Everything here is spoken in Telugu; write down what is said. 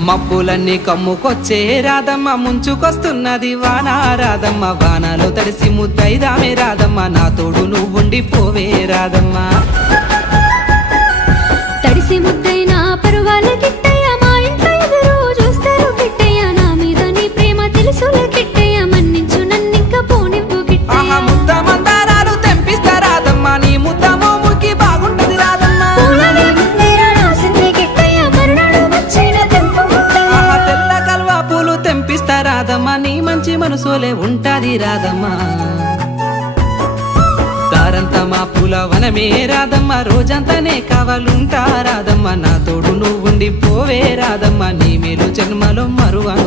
మబ్బులన్నీ కమ్ముకొచ్చే రాధమ్మ ముంచుకొస్తున్నది వాన రాధమ్మ వానలో తడిసి ముద్దైదామే రాధమ్మ నా తోడు నువ్వుండి పోవే రాధమ్మ తడిసి ముద్దైనా పరువాల కిట్టయ్య మా ఇంట్లో ఎదురు చూస్తారు కిట్టయ్య నా మీద నీ ప్రేమ తెలుసులే కిట్టయ్య మన్నించు నన్నింక పోనివ్వు కిట్టయ్య ముద్ద మందారాలు తెంపిస్తా రాధమ్మ నీ ముద్ద మోముకి బాగుంటది రాధమ్మ తెల్ల కల్వా పూలు తెంపిస్తా రాధమ్మ నీ మంచి మనసులే ఉంటాది రాధమ్మ దారంతా మా పూల వనమే రాధమ్మ రోజంతానే కావాలుంటా రాధమ్మ నా తోడు నువ్వుండి పోవే రాధమ్మ నీ మేలు జన్మలో మరువను